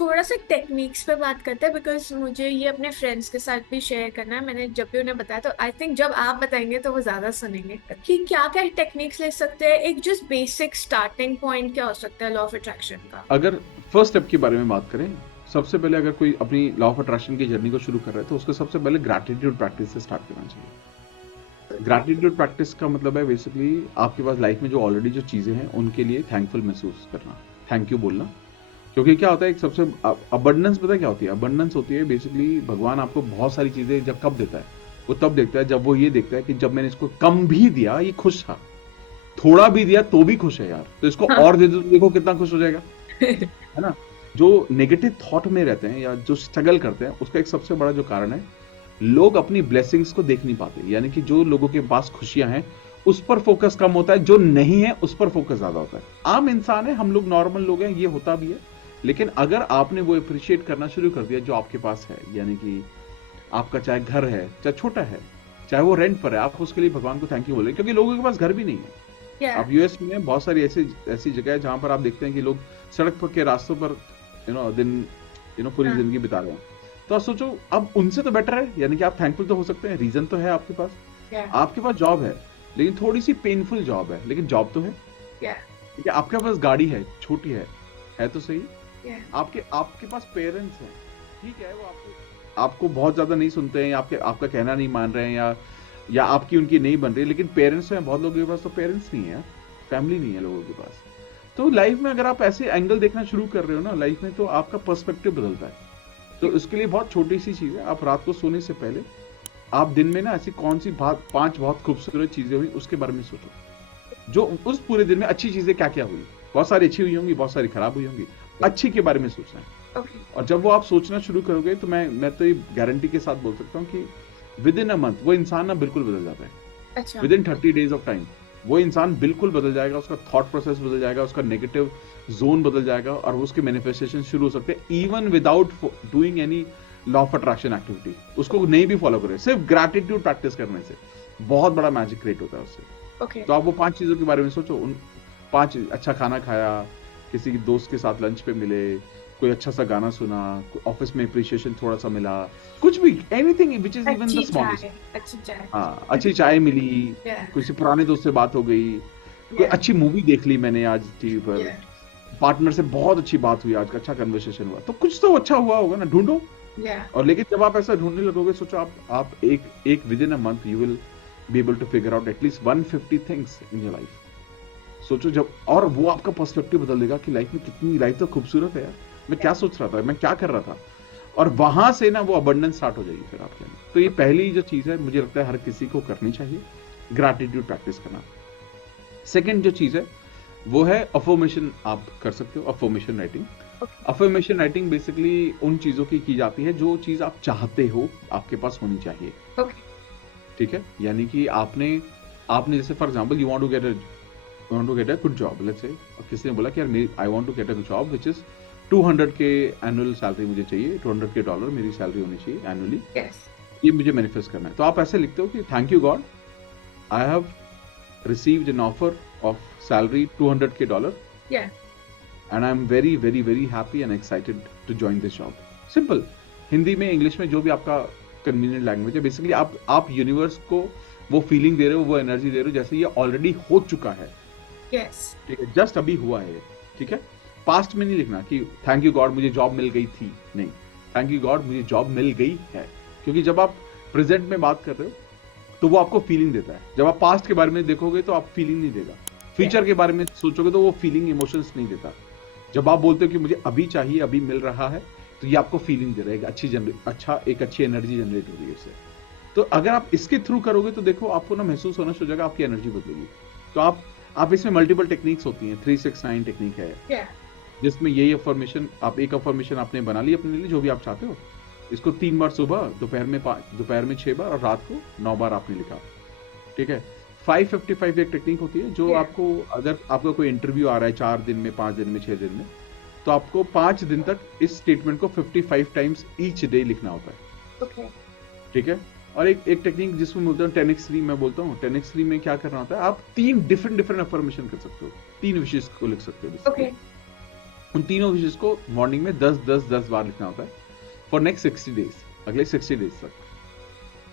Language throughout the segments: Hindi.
थोड़ा सा टेक्निक्स पे बात करते हैं, बिकॉज मुझे ये अपने फ्रेंड्स के साथ भी शेयर करना है। मैंने जब भी उन्हें बताया तो आई थिंक जब आप बताएंगे तो वो ज्यादा सुनेंगे कि क्या क्या टेक्निक्स ले सकते हैं। एक जस्ट बेसिक स्टार्टिंग पॉइंट क्या हो सकता है लॉ ऑफ अट्रैक्शन का? अगर फर्स्ट स्टेप के बारे में बात करें, सबसे पहले अगर कोई अपनी लॉ ऑफ अट्रैक्शन की जर्नी को शुरू कर रहा है तो उसको सबसे पहले ग्रैटिट्यूड प्रैक्टिस से स्टार्ट करना चाहिए। ग्रैटिट्यूड प्रैक्टिस का मतलब है बेसिकली आपके पास लाइफ में जो ऑलरेडी जो चीजें हैं उनके लिए थैंकफुल महसूस करना, थैंक यू बोलना। क्योंकि क्या होता है, एक सबसे अबंडेंस पता है क्या होती है? अबंडेंस होती है बेसिकली भगवान आपको बहुत सारी चीजें जब कब देता है, वो तब देखता है जब वो ये देखता है कि जब मैंने इसको कम भी दिया ये खुश था, थोड़ा भी दिया तो भी खुश है यार, तो इसको हाँ। और दे दो तो देखो कितना खुश हो जाएगा, है ना। जो नेगेटिव थॉट में रहते हैं या जो स्ट्रगल करते हैं उसका एक सबसे बड़ा जो कारण है, लोग अपनी ब्लेसिंग्स को देख नहीं पाते। यानी कि जो लोगों के पास खुशियां हैं उस पर फोकस कम होता है, जो नहीं है उस पर फोकस ज्यादा होता है। आम इंसान है, हम लोग नॉर्मल लोग हैं, ये होता भी है। लेकिन अगर आपने वो अप्रिशिएट करना शुरू कर दिया जो आपके पास है, यानी कि आपका चाहे घर है चाहे छोटा है, चाहे वो रेंट पर है, आप उसके लिए भगवान को थैंक यू बोले। क्योंकि लोगों के पास घर भी नहीं है। या अब यूएस में बहुत सारी ऐसी ऐसी जगह है जहां पर आप देखते हैं कि लोग सड़क पर के रास्तों पर दिन पूरी हाँ। जिंदगी बिता रहे हैं। तो आप सोचो, अब उनसे तो बेटर है, यानी कि आप थैंकफुल तो हो सकते हैं, रीजन तो है आपके पास। या आपके पास जॉब है, लेकिन थोड़ी सी पेनफुल जॉब है, लेकिन जॉब तो है। या ठीक है, आपके पास गाड़ी है, छोटी है तो सही। या आपके आपके पास पेरेंट्स हैं, ठीक है, वो आपको आपको बहुत ज्यादा नहीं सुनते हैं, आपके आपका कहना नहीं मान रहे हैं, या आपकी उनकी नहीं बन रही, लेकिन पेरेंट्स हैं। बहुत लोगों के पास तो पेरेंट्स नहीं है, फैमिली नहीं है लोगों के पास। तो लाइफ में अगर आप ऐसे एंगल देखना शुरू कर रहे हो ना लाइफ में, तो आपका पर्सपेक्टिव बदलता है। तो इसके लिए बहुत छोटी सी चीज है, आप रात को सोने से पहले आप दिन में ना ऐसी कौन सी बात, 5 बहुत खूबसूरत चीजें हुई उसके बारे में सोचो। जो उस पूरे दिन में अच्छी चीजें क्या क्या हुई, बहुत सारी अच्छी हुई होंगी, बहुत सारी खराब हुई होंगी, अच्छी के बारे में सोचना है। ओके। और जब वो आप सोचना शुरू करोगे तो मैं तो ये गारंटी के साथ बोल सकता हूँ कि विद इन अ मंथ वो इंसान ना बिल्कुल बदल जाता है। अच्छा। With in 30 days of time वो इंसान बिल्कुल बदल जाएगा, उसका थॉट प्रोसेस बदल जाएगा, उसका नेगेटिव जोन बदल जाएगा, और उसके मैनिफेस्टेशन शुरू हो सकते हैं even without doing any law of attraction activity. उसको नहीं भी फॉलो करे, सिर्फ ग्रैटिट्यूड प्रैक्टिस करने से बहुत बड़ा मैजिक क्रिएट होता है उससे। ओके। तो आप वो 5 चीजों के बारे में सोचो, उन 5, अच्छा खाना खाया, किसी दोस्त के साथ लंच पे मिले, कोई अच्छा सा गाना सुना, ऑफिस में अप्रिशिएशन थोड़ा सा मिला, कुछ भी, anything which is even the अच्छी स्मॉलेस्ट। चाय, अच्छी चाय। हाँ, अच्छी चाय मिली, या किसी पुराने दोस्त से बात हो गई, कोई या अच्छी मूवी देख ली मैंने आज टीवी पर, या पार्टनर से बहुत अच्छी बात हुई, आज का अच्छा कन्वर्सेशन हुआ, तो कुछ तो अच्छा हुआ होगा ना, ढूंढो। या और लेकिन जब आप ऐसा ढूंढने लगोगे, सोचो आप एक एक within a month you will be able to figure out at least 150 things in your life. सोचो जब, और वो आपका पर्सपेक्टिव बदल देगा कि लाइफ में कितनी, लाइफ तो खूबसूरत है यार, मैं क्या सोच रहा था, मैं क्या कर रहा था। और वहां से ना वो अबंडेंस स्टार्ट हो जाएगी फिर आपके अंदर। तो ये पहली जो चीज है मुझे लगता है हर किसी को करनी चाहिए, ग्रैटिट्यूड प्रैक्टिस करना। सेकंड जो चीज है वो है अफर्मेशन, आप कर सकते हो affirmation writing. Affirmation writing basically उन चीजों की जाती है जो चीज आप चाहते हो आपके पास होनी चाहिए। ओके। ठीक है, यानी कि आपने आपने जैसे for example you want to get a good job, let's say, और किसी ने बोला कि यार I want to get a job which is 200 K annual salary मुझे चाहिए, 200 के डॉलर मेरी सैलरी होनी चाहिए एनुअली, यस। ये मुझे मैनिफेस्ट करना है। तो आप ऐसे लिखते हो कि thank you God, I have received an offer of salary 200 के डॉलर, या and I am very very very happy and excited to join this job. Simple, Hindi में, इंग्लिश में, जो भी आपका कन्वीनियंट लैंग्वेज है। बेसिकली आप यूनिवर्स को वो फीलिंग दे रहे हो, वो एनर्जी दे रहे हो जैसे ये ऑलरेडी हो चुका है। यस। ठीक है, जस्ट अभी हुआ है ये। ठीक है, पास्ट में नहीं लिखना कि थैंक यू गॉड मुझे जॉब मिल गई थी, नहीं, थैंक यू गॉड मुझे जॉब मिल गई है। क्योंकि जब आप प्रेजेंट में बात कर रहे हो तो वो आपको फीलिंग देता है। जब आप पास्ट के बारे में देखोगे तो आप फीलिंग नहीं देगा, फ्यूचर के बारे में सोचोगे तो वो फीलिंग इमोशंस नहीं देता। जब आप बोलते हो कि मुझे अभी चाहिए, अभी मिल रहा है, तो ये आपको फीलिंग दे रहा है, एक अच्छी एनर्जी जनरेट हो रही है इससे। तो अगर आप इसके थ्रू करोगे तो देखो आपको ना महसूस होना शुरू हो जाएगा, आपकी एनर्जी बदलेगी। तो आप इसमें मल्टीपल टेक्निक्स होती हैं, 369 टेक्निक है, या जिसमें यही अफर्मेशन, आप एक अफर्मेशन आपने बना ली अपने लिए जो भी आप चाहते हो, इसको 3 बार सुबह, दोपहर में 6 बार और रात को 9 बार आपने लिखा। ठीक है, 555 एक टेक्निक होती है जो या आपको, अगर आपका कोई इंटरव्यू आ रहा है 4 दिन में, 5 दिन में, 6 दिन में, तो आपको 5 दिन तक इस स्टेटमेंट को 55 टाइम्स ईच डे लिखना होता है। ओके। ठीक है, और एक टेक्निक जिसमें बोलता हूँ 10x3, मैं बोलता हूँ 10x3 में क्या करना होता है, आप 3 डिफरेंट डिफरेंट अफर्मेशन कर सकते हो, 3 विशेष को लिख सकते हो ओके। बेसिकली। उन तीनों विशेष को मॉर्निंग में 10 बार लिखना होता है फॉर नेक्स्ट 60 डेज, अगले 60 डेज तक।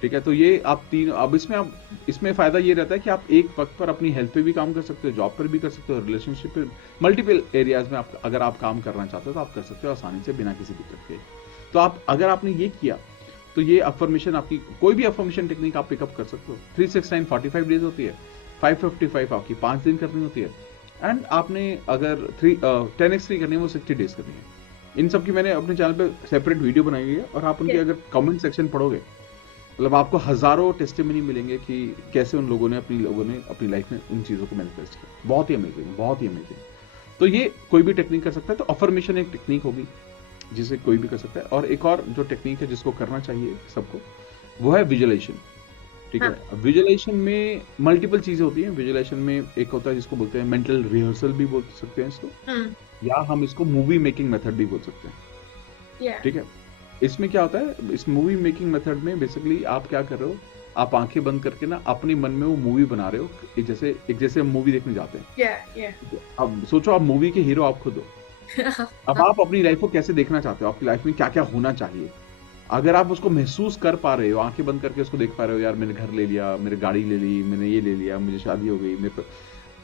ठीक है, तो ये आप तीन, अब इसमें फायदा ये रहता है कि आप एक वक्त पर अपनी हेल्थ पे भी काम कर सकते हो, जॉब पर भी कर सकते हो, रिलेशनशिप पे, मल्टीपल एरियाज में आप अगर आप काम करना चाहते हो तो आप कर सकते हो आसानी से बिना किसी दिक्कत के। तो आप अगर आपने ये किया तो ये अफर्मेशन, आपकी कोई भी अफर्मेशन टेक्निक आप पिकअप कर सकते हो। 369 45 डेज होती है, 555 आपकी 5 दिन करनी होती है, एंड आपने अगर 10x3 करनी है वो 60 डेज करनी है। इन सब की मैंने अपने चैनल पे सेपरेट वीडियो बनाई हुई है, और आप उनके अगर कमेंट सेक्शन पढ़ोगे, मतलब आपको हजारों टेस्टिमनी मिलेंगे कि कैसे उन लोगों ने अपनी लाइफ में उन चीजों को मैनिफेस्ट किया। बहुत ही अमेजिंग, बहुत ही अमेजिंग। तो ये कोई भी टेक्निक कर सकता है। तो अफर्मेशन एक टेक्निक होगी जिसे कोई भी कर सकता है। और एक और जो टेक्निक है जिसको करना चाहिए सबको, वो है विजुअलाइजेशन। ठीक है, विजुअलाइजेशन में मल्टीपल चीजें होती हैं। विजुअलाइजेशन में एक होता है जिसको बोलते हैं मेंटल रिहर्सल भी बोल सकते हैं इसको, या हम इसको मूवी मेकिंग मेथड भी बोल सकते हैं। ठीक है, इसमें क्या होता है, इस मूवी मेकिंग मेथड में बेसिकली आप क्या कर रहे हो, आप आंखें बंद करके ना अपने मन में वो मूवी बना रहे हो, एक जैसे हम मूवी देखने जाते हैं। अब सोचो, आप मूवी के हीरो आप खुद हो। अब आप अपनी लाइफ को कैसे देखना चाहते हो, आपकी लाइफ में क्या क्या होना चाहिए। अगर आप उसको महसूस कर पा रहे हो, आंखें बंद करके उसको देख पा रहे हो, यार मैंने घर ले लिया, मेरी गाड़ी ले ली, मैंने ये ले लिया, मुझे शादी हो गई मेरे पर,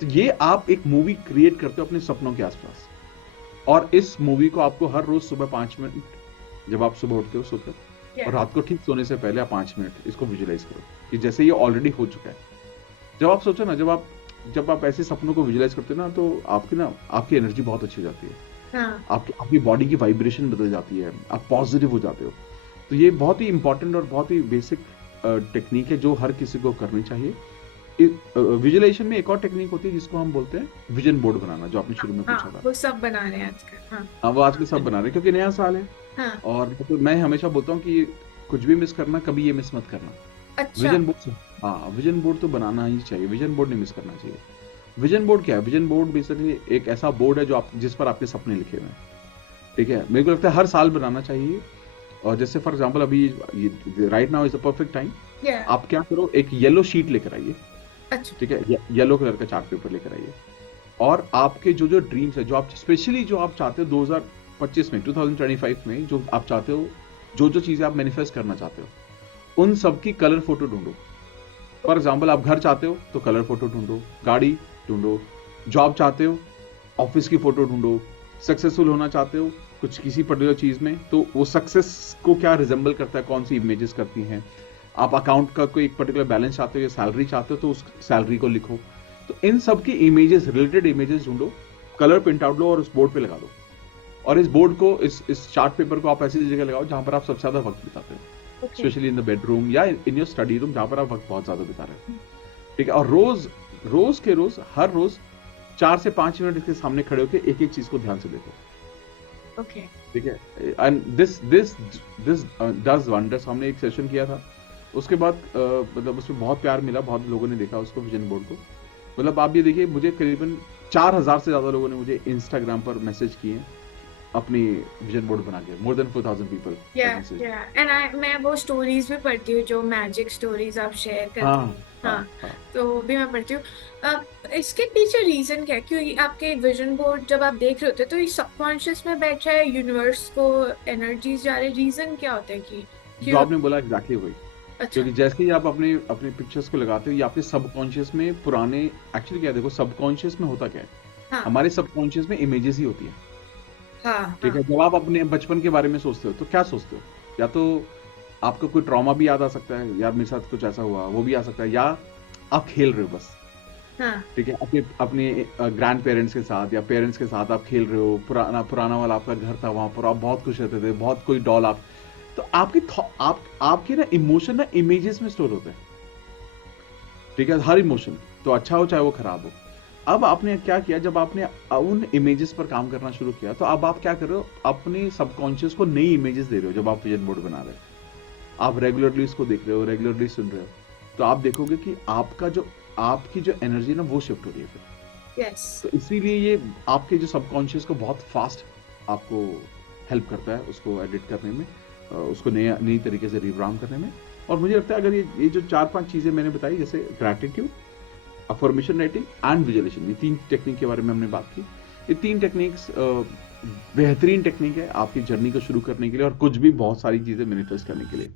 तो ये आप एक मूवी क्रिएट करते हो अपने सपनों के आसपास। और इस मूवी को आपको हर रोज सुबह 5 मिनट, जब आप सुबह उठते हो सोकर, और रात को ठीक सोने से पहले आप 5 मिनट इसको विजुअलाइज करो कि जैसे ये ऑलरेडी हो चुका है। जब आप सोचो ना, जब आप ऐसे सपनों को विजुअलाइज करते हो ना, तो आपकी एनर्जी बहुत अच्छी हो जाती है। आपकी बॉडी की वाइब्रेशन बदल जाती है, आप पॉजिटिव हो जाते हो। तो ये बहुत ही इंपॉर्टेंट और बहुत ही बेसिक टेक्निक है जो हर किसी को करनी चाहिए। विजुअलाइजेशन में एक और टेक्निक होती है जिसको हम बोलते हैं विजन बोर्ड बनाना, जो आपने शुरू में पूछा था। वो सब बना रहे हैं आजकल। हाँ, वो आजकल सब बना रहे हैं क्योंकि नया साल है। और तो मैं हमेशा बोलता हूँ कि कुछ भी मिस करना, कभी ये मिस मत करना। अच्छा। विजन बोर्ड, हाँ, विजन बोर्ड तो बनाना ही चाहिए, विजन बोर्ड नहीं मिस करना चाहिए। विजन बोर्ड क्या है? विजन बोर्ड बेसिकली एक ऐसा बोर्ड है जो जिस पर आपके सपने लिखे हुए हैं। ठीक है, मेरे को लगता है हर साल बनाना चाहिए। और जैसे फॉर एग्जांपल अभी right now is the perfect time. आप क्या करो, एक येलो शीट लेकर आइए। अच्छा। ठीक है, येलो कलर का चार्ट पेपर लेकर आइए, और आपके जो ड्रीम्स है, जो आप स्पेशली जो आप चाहते हो 2025 में, 2025 में जो आप चाहते हो, जो चीजें आप मैनिफेस्ट करना चाहते हो, उन सब की कलर फोटो ढूंढो। फॉर एग्जांपल आप घर चाहते हो तो कलर फोटो ढूंढो, गाड़ी ढूंढो, जॉब चाहते हो ऑफिस की फोटो ढूंढो, सक्सेसफुल होना चाहते हो कुछ किसी पर्टिकुलर चीज में, तो वो सक्सेस को क्या रिजेंबल करता है, कौन सी इमेजेस करती हैं। आप अकाउंट का कोई एक पर्टिकुलर बैलेंस चाहते हो या सैलरी चाहते हो तो उस सैलरी को लिखो। तो इन सब की इमेजेस, रिलेटेड इमेजेस ढूंढो, कलर प्रिंट आउट लो और उस बोर्ड पे लगा दो। और इस बोर्ड को, इस चार्ट पेपर को आप ऐसी जगह लगाओ जहां पर आप सबसे ज्यादा वक्त बिताते हो, स्पेशली इन द बेडरूम या इन योर स्टडी रूम, जहां पर आप वक्त बहुत ज्यादा बिता रहे हो। ठीक है, और रोज हर रोज 4 से 5 मिनट इसके सामने खड़े होकर एक एक चीज को ध्यान से देखो। ठीक है, एंड दिस डज वंडर्स। हमने एक सेशन किया था, उसके बाद मतलब उसमें बहुत प्यार मिला, बहुत लोगों ने देखा उसको, विजन बोर्ड को। मतलब आप ये देखिए, मुझे करीबन 4000 से ज्यादा लोगों ने मुझे इंस्टाग्राम पर मैसेज किए अपनी विजन बोर्ड बना के, मोर देन 4000 पीपल। एंड मैं वो स्टोरीज भी पढ़ती हूँ, जो मैजिक स्टोरीज आप शेयर करते हैं। तो वो भी मैं पढ़ती हूँ। इसके पीछे रीजन क्या है? क्योंकि आपके विजन बोर्ड जब आप देख रहे होते हैं तो ये सबकॉन्शियस में बैठा है, यूनिवर्स को एनर्जीज जा रही, रीजन क्या होता है कि जो आपने बोला एग्जैक्टली वही। क्योंकि जैसे ही आप अपने पिक्चर्स को लगाते हो, ये आपके सबकॉन्शियस में पुराने, एक्चुअली क्या, देखो सबकॉन्शियस में होता क्या है, हमारे सबकॉन्शियस में इमेजेस ही होती है। ठीक है, जब आप अपने बचपन के बारे में सोचते हो तो क्या सोचते हो? या तो आपको कोई ट्रॉमा भी याद आ सकता है, यार मेरे साथ कुछ ऐसा हुआ, वो भी आ सकता है, या आप खेल रहे हो बस। ठीक है, अपने ग्रैंड पेरेंट्स के साथ या पेरेंट्स के साथ आप खेल रहे हो, पुराना वाला आपका घर था, वहां पर आप बहुत खुश रहते थे, बहुत कोई डॉल आप, तो आपके ना इमोशन ना इमेजेस में स्टोर होते हैं। ठीक है, हर इमोशन, तो अच्छा हो चाहे वो खराब हो। अब आपने क्या किया, जब आपने उन इमेजेस पर काम करना शुरू किया, तो अब आप क्या कर रहे हो, अपने सबकॉन्शियस को नई इमेजेस दे रहे हो। जब आप विजन बोर्ड बना रहे हो, आप रेगुलरली इसको देख रहे हो, रेगुलरली सुन रहे हो, तो आप देखोगे कि आपकी जो एनर्जी ना वो शिफ्ट हो रही है फिर। तो इसीलिए ये आपके जो सबकॉन्शियस को बहुत फास्ट आपको हेल्प करता है उसको एडिट करने में, उसको नई तरीके से रिब्राम करने में। और मुझे लगता है अगर ये जो 4-5 चीजें मैंने बताई, जैसे gratitude, affirmation writing and visualization, ये 3 टेक्निक के बारे में हमने बात की, ये 3 टेक्निक्स बेहतरीन टेक्निक है आपकी जर्नी को शुरू करने के लिए और कुछ भी बहुत सारी चीज़ें मैनिफेस्ट करने के लिए।